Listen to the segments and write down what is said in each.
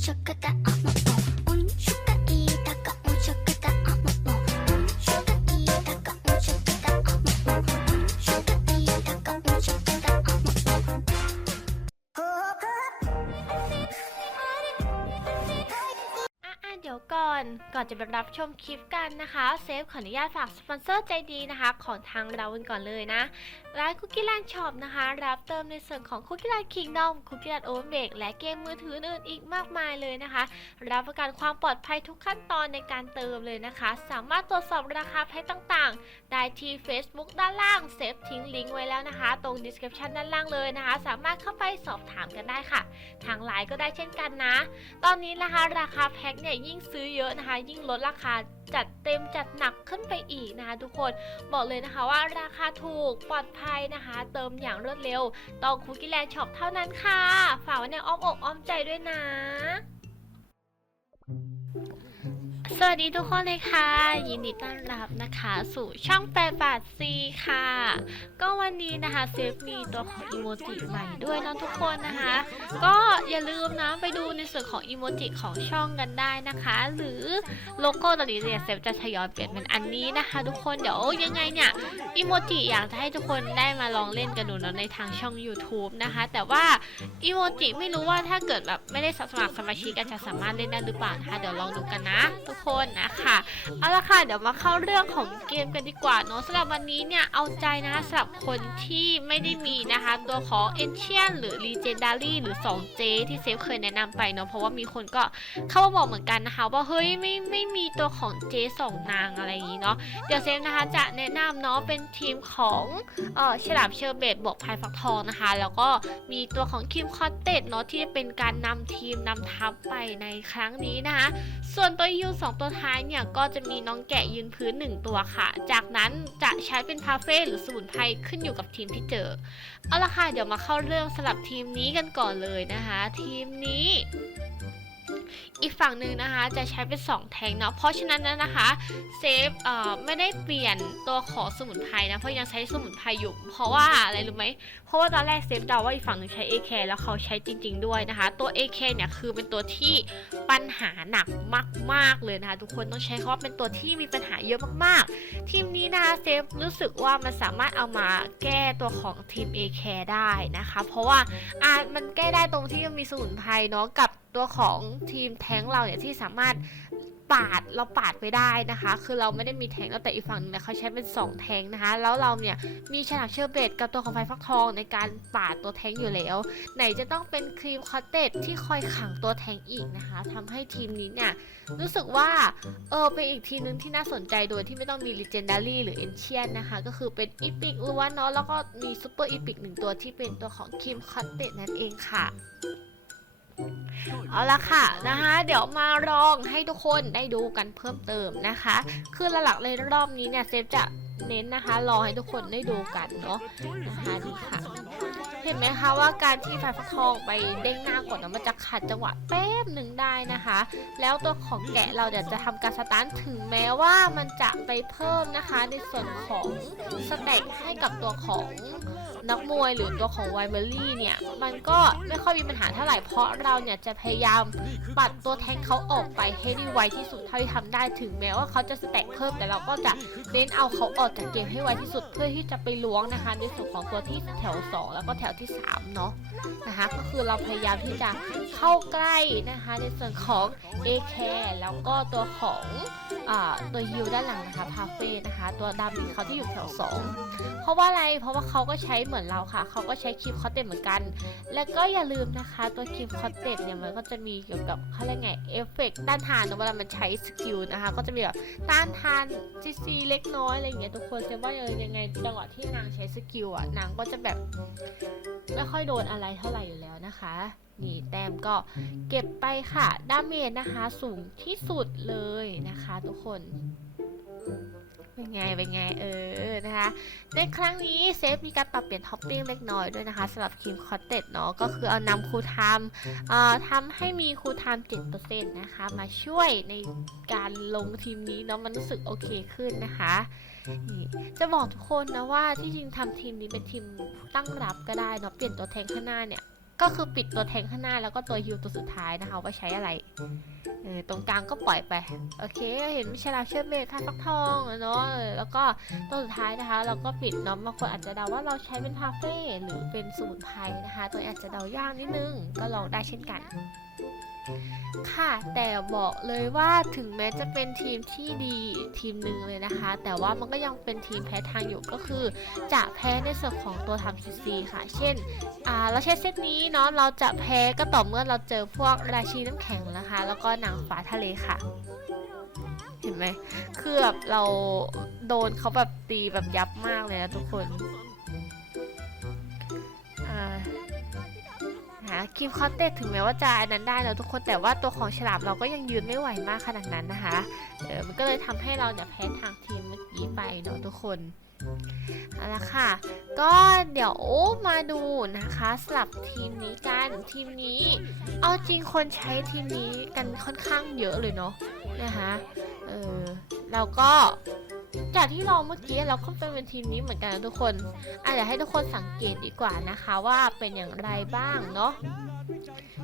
chuck at จะไปรับชมคลิปกันนะคะเซฟขออนุญาตฝากสปอนเซอร์ใจดีนะคะ ของทางเรากันก่อนเลยนะร้านคุกกี้แลนด์ช็อปนะคะ รับเติมในส่วนของคุกกี้แลนด์คิงดอมคุกกี้แลนด์โอเวอร์เบกและเกมมือถืออื่นอีกมากมายเลยนะคะ รับประกันความปลอดภัยทุกขั้นตอนในการเติมเลยนะคะ สามารถตรวจสอบราคาแพ็คต่างๆ ได้ที่ Facebook ด้านล่างเซฟทิ้งลิงก์ไว้แล้วนะคะ ตรง description ด้านล่างเลยนะคะ สามารถเข้าไปสอบถามกันได้ค่ะ ทางไลน์ก็ได้เช่นกันนะ ตอนนี้นะคะราคาแพ็คเนี่ยยิ่งซื้อเยอะนะคะ ยิ่งลดราคาจัดเต็มจัดหนักขึ้นไปอีกนะคะทุกคนบอกเลยนะคะว่าราคาถูกปลอดภัยนะคะ เติมอย่างรวดเร็วต้องคุกกี้แลนด์ช็อปเท่านั้นค่ะ ฝากไว้ในอ้อมอกอ้อมใจด้วยนะ สวัสดีทุกคนเลยค่ะ ยินดีต้อนรับนะคะ สู่ช่องแปดบาทซีค่ะ ก็วันนี้นะคะเซฟมีตัวของอีโมจิใหม่ด้วยนะทุกคนนะคะ ก็อย่าลืมนะไปดูในส่วนของอีโมจิของช่องกันได้นะคะ หรือโลโก้ตอนนี้เนี่ยเซฟจะทยอยเปลี่ยนเป็นอันนี้นะคะ ทุกคนเดี๋ยวยังไงเนี่ยอีโมจิอยากจะให้ทุกคนได้มาลองเล่นกันดูเนอะในทางช่อง YouTube นะคะ แต่ว่าอีโมจิไม่รู้ว่าถ้าเกิดแบบไม่ได้สมัครสมาชิกก็จะสามารถเล่นได้หรือเปล่านะคะเดี๋ยวลองดูกันนะทุกคนนะคะเอาละค่ะเดี๋ยวมาเข้าเรื่องของเกมกันดีกว่าเนอะสำหรับวันนี้เนี่ยเอาใจนะสำหรับคนที่ไม่ได้มีนะคะตัวของ Ancient หรือ Legendary หรือ 2J ที่เซฟเคยแนะนำไปเนาะเพราะว่ามีคนก็เข้ามาบอกเหมือนกันนะคะว่าเฮ้ยไม่ไม่มีตัวของ J สองนางอะไรอย่างนี้เนาะเดี๋ยวเซฟนะคะจะแนะนำเนาะเป็นทีมของเออฉลามเชอร์เบตบวกพายฟักทองนะคะ แล้วก็มีตัวของคิมคอตเต็ดเนาะที่เป็นการนำทีมนำทัพไปในครั้งนี้นะคะส่วนตัวยูสองตัวท้ายเนี่ยก็จะมีน้องแกะยืนพื้นหนึ่งตัวค่ะ จากนั้นจะใช้เป็นพาเฟ่หรือสมุนไพรขึ้นอยู่กับทีมที่เจอ เอาละค่ะ เดี๋ยวมาเข้าเรื่องสลับทีมนี้กันก่อนเลยนะคะ ทีมนี้ อีกฝั่งหนึ่งนะคะจะใช้เป็น 2 แทงเนาะเพราะฉะนั้นนะคะเซฟเอ่อไม่ได้เปลี่ยนตัวของสมุนไพรนะเพราะยังใช้สมุนไพรอยู่ เพราะว่าอะไรรู้ไหมเพราะว่าตอนแรกเซฟเดาว่าอีกฝั่งหนึ่งใช้ AK แล้วเขาใช้จริง ๆ ด้วยนะคะ ตัว AK เนี่ยคือเป็นตัวที่ปัญหาหนักมาก ๆ เลยนะคะ ทุกคนต้องใช้คำว่าเป็นตัวที่มีปัญหาเยอะมากๆ ทีมนี้นะคะเซฟรู้สึกว่ามันสามารถเอามาแก้ตัวของทีม AK ได้นะคะ เพราะว่าอ่ามันแก้ได้ตรงที่มันมีสมุนไพรเนาะกับ ตัวของทีมแท้งเราเนี่ยที่สามารถปาดเราปาดไปได้นะคะ คือเราไม่ได้มีแทงแล้วแต่อีกฝั่งหนึงเนี่ยเขาใช้เป็น 2 แทงนะคะ แล้วเราเนี่ยมีฉลามเชอร์เบตกับตัวของไฟฟักทองในการปาดตัวแทงอยู่แล้ว ไหนจะต้องเป็นครีมคอตเตจที่คอยขังตัวแทงอีกนะคะทำให้ทีมนี้เนี่ยรู้สึกว่าเออเป็นอีกทีมนึงที่น่าสนใจโดยที่ไม่ต้องมี Legendary หรือ Ancient นะคะ ก็คือเป็นอีพิกล้วนเนาะแล้วก็มีซูเปอร์อีพิกหนึ่งตัวที่เป็นตัวของครีมคอตเตจนั่นเองค่ะ เอาละค่ะนะคะเดี๋ยวมาลองให้ทุกคนได้ดูกันเพิ่มเติมนะคะ คือหลักๆเลยรอบนี้เนี่ยเซฟจะเน้นนะคะ รอให้ทุกคนได้ดูกันเนาะนะคะดีค่ะ เห็นไหมคะว่าการที่ไฟฟักทองไปเด้งหน้าก่อนนะมันจะขัดจังหวะแป๊บหนึ่งได้นะคะ แล้วตัวของแกะเราเดี๋ยวจะทำการสตาร์ทถึงแม้ว่ามันจะไปเพิ่มนะคะในส่วนของสเต็กให้กับตัวของนักมวยหรือตัวของไวเบอรี่เนี่ย มันก็ไม่ค่อยมีปัญหาเท่าไหร่เพราะเราเนี่ยจะพยายามปัดตัวแทงเขาออกไปให้ได้ไวที่สุดเท่าที่ทำได้ถึงแม้ว่าเขาจะสเต็กเพิ่มแต่เราก็จะเน้นเอาเขาออกจากเกมให้ไวที่สุดเพื่อที่จะไปล้วงนะคะ ในส่วนของตัวที่แถว 2 แล้วก็แถวที่ 3 เนาะนะคะก็คือเราพยายามที่จะเข้าใกล้นะคะ ในส่วนของ AK แคแล้วก็ตัวของ ตัวฮิวด้านหลังนะคะพาเฟ่นะคะ ตัวดามีเขาที่อยู่แถว2เพราะว่าอะไรเพราะว่าเขาก็ใช้เหมือนเราค่ะ เขาก็ใช้ครีมคอตเต็ดเหมือนกัน แล้วก็อย่าลืมนะคะตัวครีมคอตเต็ดเนี่ยมันก็จะมีเกี่ยวกับเขาเรียกไงเอฟเฟกต์ต้านทานเนอะเวลามันใช้สกิลนะคะ ก็จะมีแบบต้านทานซีซีเล็กน้อยอะไรอย่างเงี้ยทุกคนเซว่าเออยังไงจังหวะที่นางใช้สกิลอะนางก็จะแบบไม่ค่อยโดนอะไรเท่าไหร่อยู่แล้วนะคะ นี่แต้มก็เก็บไปค่ะ ดาเมจนะคะสูงที่สุดเลยนะคะทุกคนเป็นไง เป็นไง เออ นะคะ ในครั้งนี้เซฟมีการปรับเปลี่ยนท็อปปิ้งเล็กน้อยด้วยนะคะสำหรับครีมคอตเต็ดเนาะ ก็คือเอานำคูทามเอ่อทำให้มีคูทาม7%นะคะ มาช่วยในการลงทีมนี้เนาะ มันรู้สึกโอเคขึ้นนะคะ จะบอกทุกคนนะว่าที่จริงทำทีมนี้เป็นทีมตั้งรับก็ได้เนาะ เปลี่ยนตัวแทงข้างหน้าเนี่ย ก็คือปิดตัวแทงข้างหน้าแล้วก็ตัวฮิวตัวสุดท้ายนะคะว่าใช้อะไรเออตรงกลางก็ปล่อยไป โอเค เห็นมิชลาเชื่อเมฆค่าฟักทองเนาะแล้วก็ตัวสุดท้ายนะคะ เราก็ปิดเนาะบางคนอาจจะเดาว่าเราใช้เป็นพาเฟ่หรือเป็นสมุนไพรนะคะ ตัวอาจจะเดายากนิดนึงก็ลองได้เช่นกัน ค่ะแต่บอกเลยว่าถึงแม้จะเป็นทีมที่ดีทีมหนึ่งเลยนะคะ แต่ว่ามันก็ยังเป็นทีมแพ้ทางอยู่ก็คือ จะแพ้ในส่วนของตัวทำซีซีค่ะ เช่นอ่าเราใช้เซตนี้เนาะเราจะแพ้ก็ต่อเมื่อเราเจอพวกราชีน้ำแข็งนะคะ แล้วก็หนังฟ้าทะเลค่ะ เห็นไหมคือแบบเราโดนเขาแบบตีแบบยับมากเลยนะทุกคน หาคิมคอตเตถึงแม้ว่าจะอันนั้นได้แล้วทุกคนแต่ว่าตัวของฉลามเราก็ยังยืนไม่ไหวมากขนาดนั้นนะคะเออมันก็เลยทำให้เราเนี่ยแพ้ทางทีมเมื่อกี้ไปเนาะทุกคนเอาละค่ะ ก็เดี๋ยวมาดูนะคะสลับทีมนี้กันทีมนี้ เอาจริงคนใช้ทีมนี้กันค่อนข้างเยอะเลยเนาะนะคะเออแล้วก็ จากที่ลองเมื่อกี้เราก็เป็นทีมนี้เหมือนกันนะทุกคนอะเดี๋ยวให้ทุกคนสังเกตดีกว่านะคะว่าเป็นอย่างไรบ้างเนาะ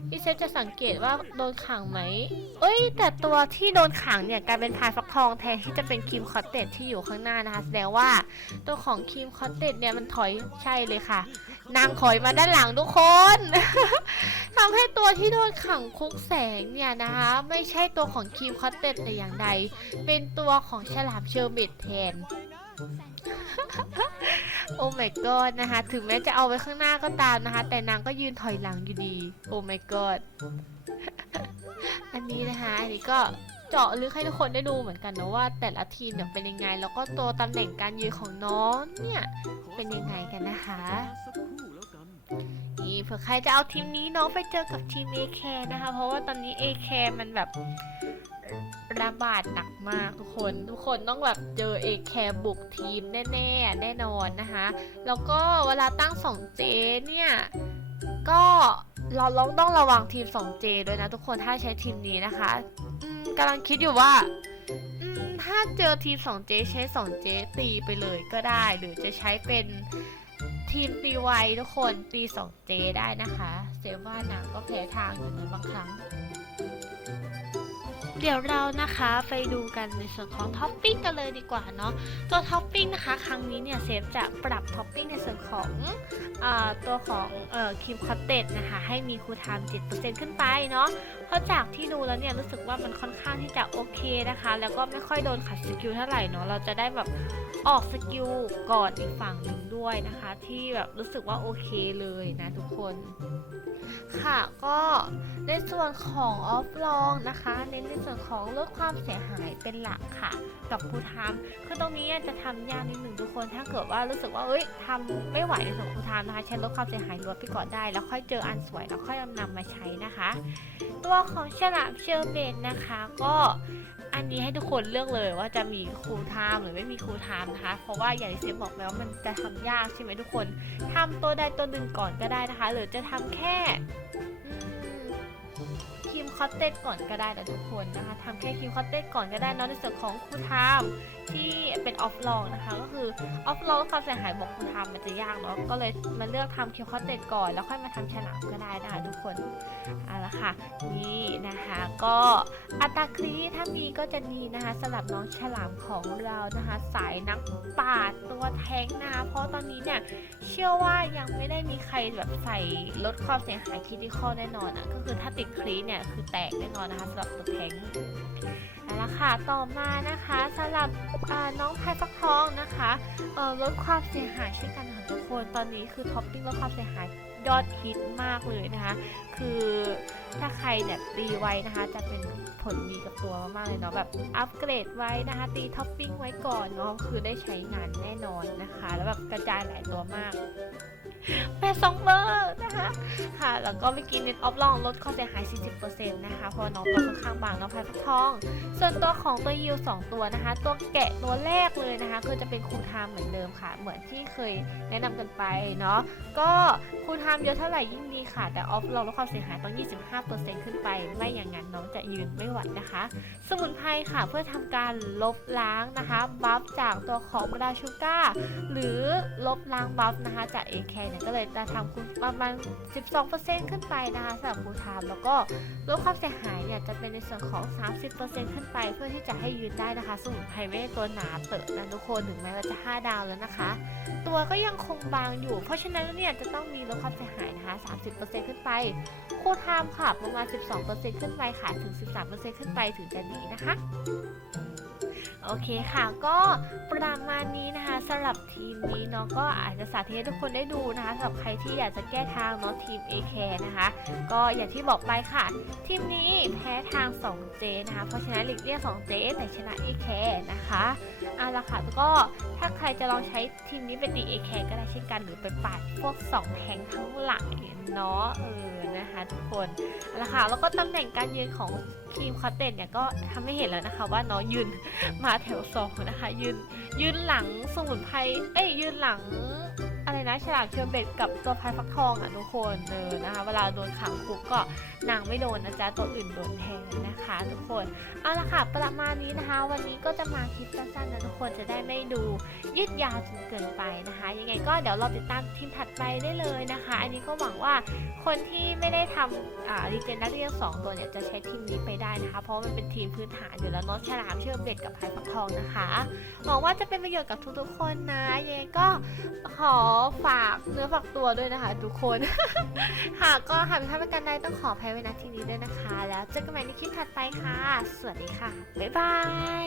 พี่เซฟจะสังเกตว่าโดนขังไหม เอ้ย แต่ตัวที่โดนขังเนี่ยกลายเป็นพายฟักทองแทนที่จะเป็นครีมคอตเตจที่อยู่ข้างหน้านะคะแสดงว่าตัวของครีมคอตเตจเนี่ยมันถอยใช่เลยค่ะ นางถอยมาด้านหลังทุกคน ทำให้ตัวที่โดนขังคุกแสงเนี่ยนะคะ ไม่ใช่ตัวของครีมคอตเตจแต่อย่างใด เป็นตัวของฉลามเชอร์เบตแทน โอ้ my god นะคะ ถึงแม้จะเอาไว้ข้างหน้าก็ตามนะคะ แต่นางก็ยืนถอยหลังอยู่ดี โอ้ my god อันนี้นะคะ อันนี้ก็ เจาะลึกให้ทุกคนได้ดูเหมือนกันนะว่า แต่ละทีมเนี่ยเป็นยังไง แล้วก็ตัวตำแหน่งการยืนของน้องเนี่ยเป็นยังไงกันนะคะนี่เผื่อใครจะเอาทีมนี้น้องไปเจอกับทีม AK นะคะ เพราะว่าตอนนี้ AK มันแบบระบาดหนักมากทุกคน ทุกคนต้องแบบเจอ AK บุกทีมแน่ๆแน่นอนนะคะ แล้วก็เวลาตั้ง 2J เนี่ยก็เราลองต้องระวังทีม 2J ด้วยนะทุกคนถ้าใช้ทีมนี้นะคะ กำลังคิดอยู่ว่าอืมถ้าเจอทีม 2J ใช้ 2J ตีไปเลยก็ได้ หรือจะใช้เป็นทีมตีไวทุกคนตี 2J ได้นะคะเซฟว่านางก็แพ้ทางอยู่นะบางครั้ง เดี๋ยวเรานะคะไปดูกันในส่วนของท็อปปิ้งกันเลยดีกว่าเนาะตัวท็อปปิ้งนะคะ ครั้งนี้เนี่ยเซฟจะปรับท็อปปิ้งในส่วนของอตัวของออครีมคอตเตจนะคะให้มีคูลไทม์7%ขึ้นไปเนาะเพราะจากที่ดูแล้วเนี่ยรู้สึกว่ามันค่อนข้างที่จะโอเคนะคะ แล้วก็ไม่ค่อยโดนขัดสกิลเท่าไหร่เนาะเราจะได้แบบออกสกิลก่อนอีกฝั่งหนึ่ง ด้วยนะคะ ที่แบบรู้สึกว่าโอเคเลยนะทุกคน ค่ะก็ในส่วนของออฟลองนะคะเน้นในส่วนของลดความเสียหายเป็นหลักค่ะกับคูทามคือตรงนี้จะทำยากนิดหนึ่งทุกคน ถ้าเกิดว่ารู้สึกว่าเอ้ยทำไม่ไหวในส่วนคูทามนะคะใช้ลดความเสียหายลดไปก่อนได้ แล้วค่อยเจออันสวยแล้วค่อยนำมาใช้นะคะ ตัวของฉลามเชอร์เบนนะคะ ก็ อันนี้ให้ทุกคนเลือกเลยว่าจะมีครูไทม์หรือไม่มีครูไทม์นะคะ เพราะว่าอย่างที่เซฟบอกแล้วมันจะทำยากใช่ไหมทุกคนทำตัวใดตัวหนึ่งก่อนก็ได้นะคะ หรือจะทำแค่คิมคอตเต็ดก่อนก็ได้นะทุกคนนะคะทำแค่คิมคอตเต็ดก่อนก็ได้นอะในส่วนของครูไทม์ ที่เป็นออฟลองนะคะ ก็คือออฟลองความเสียหายบอกคูลไทม์มันจะยากเนาะก็เลยมาเลือกทำทีมคอเต็ดก่อน แล้วค่อยมาทำฉลามก็ได้นะคะทุกคนเอาละค่ะนี่นะคะก็อัตราคลีถ้ามีก็จะดีนะคะสำหรับน้องฉลามของเรานะคะ สายนักปาดตัวแท้งนะคะเพราะตอนนี้เนี่ยเชื่อว่ายังไม่ได้มีใครแบบใส่ลดความเสียหายคิดิคอแน่นอนอะก็คือถ้าติดคลีเนี่ยคือแตกแน่นอนนะคะสำหรับตัวแท้งเอาละค่ะต่อมานะคะสำหรับ น้องพทยฟักทองนะคะลดความเสียหายเช่นกันค่ะทุกคนตอนนี้คือท็อปปิ้งลดความเสียหายยอดฮิตมากเลยนะคะ คือถ้าใครเนี่ยตีไว้นะคะ จะเป็นผลดีกับตัวมากๆเลยเนาะแบบอัปเกรดไว้นะคะ ตีท็อปปิ้งไว้ก่อนเนาะคือได้ใช้งานแน่นอนนะคะ แล้วแบบกระจายหลายตัวมาก แปดสองเบอร์นะคะ ค่ะ แล้วก็เมื่อกี้เน็ตออฟลองลดข้อเสียหาย 40%นะคะ เพราะน้องตัวค่อนข้างบางน้องพายฟักทอง ส่วนตัวของตัวยิว2ตัวนะคะ ตัวแกะตัวแรกเลยนะคะ คือจะเป็นคูลไทม์เหมือนเดิมค่ะ เหมือนที่เคยแนะนำกันไปเนาะ ก็คูณไทม์เยอะเท่าไหร่ยิ่งดีค่ะ แต่ออฟเราลดความเสียหายต้อง 25%ขึ้นไป ไม่อย่างนั้นน้องจะยืนไม่ไหวนะคะ สมุนไพรค่ะ เพื่อทำการลบล้างนะคะ บัฟจากตัวของบราชูก้า หรือลบล้างบัฟนะคะจากเอแคนเนี่ยก็เลยจะทำคูณประมาณ 12%ขึ้นไปนะคะสำหรับคูณไทม์แล้วก็ลดความเสียหายเนี่ยจะเป็นในส่วนของ 30%ขึ้นไปเพื่อที่จะให้ยืนได้นะคะสมุนไพรไม่ได้ตัวหนาเปิดนะทุกคนถึงแม้ว่าจะ 5 ดาวแล้วนะคะ ตัวก็ยังคงบางอยู่ เพราะฉะนั้นเนี่ยจะต้องมีลดความเสียหายนะคะ 30%ขึ้นไปคูณไทม์ค่ะประมาณ 12%ขึ้นไปค่ะถึง 13%ขึ้นไปถึงจะดีนะคะ โอเคค่ะก็ประมาณนี้นะคะสำหรับทีมนี้เนาะก็อาจจะสาธิตให้ทุกคนได้ดูนะคะสำหรับใครที่อยากจะแก้ทางเนาะทีม AK นะคะ ก็อย่างที่บอกไปค่ะ ทีมนี้แพ้ทาง 2J นะคะ เพราะฉะนั้นหลีกเลี่ยง 2J แต่ชนะ AK นะคะเอาละค่ะแล้วก็ถ้าใครจะลองใช้ทีมนี้เป็นตี AK ก็ได้เช่นกันหรือไปปัดพวก 2แทงทั้งหลายเนาะเออนะคะทุกคนเอาละค่ะแล้วก็ตำแหน่งการยืนของครีมคัตเต็ดเนี่ยก็ทำให้เห็นแล้วนะคะ ว่าน้องยืนมาแถวสองนะคะ ยืนยืนหลังสมุนไพรเอ้ยยืนหลัง ฉลากเชอร์เบตกับตัวพายฟักทองอะทุกคนเออนะคะ เวลาโดนขังคุกก็นางไม่โดนนะจ๊ะตัวอื่นโดนแทนนะคะ ทุกคนเอาละค่ะประมาณนี้นะคะ วันนี้ก็จะมาคลิปสั้นๆนะทุกคนจะได้ไม่ดูยืดยาวจนเกินไปนะคะ ยังไงก็เดี๋ยวเราติดตามทีมถัดไปได้เลยนะคะ อันนี้ก็หวังว่าคนที่ไม่ได้ทำอ่ารีเจนนักเรียนสองตัวเนี่ยจะใช้ทีมนี้ไปได้นะคะ เพราะมันเป็นทีมพื้นฐานอยู่แล้วเนาะฉลามเชื่อมเบ็ดกับพายฟักทองนะคะหวังว่าจะเป็นประโยชน์กับทุกๆคนนะยังไงก็ขอฝากเนื้อฝากตัวด้วยนะคะ ทุกคนหากก็หากมีท่านประกันใดต้องขออภัยไว้ณที่นี้ด้วยนะคะ แล้วเจอกันใหม่ในคลิปถัดไปค่ะ สวัสดีค่ะ บ๊ายบาย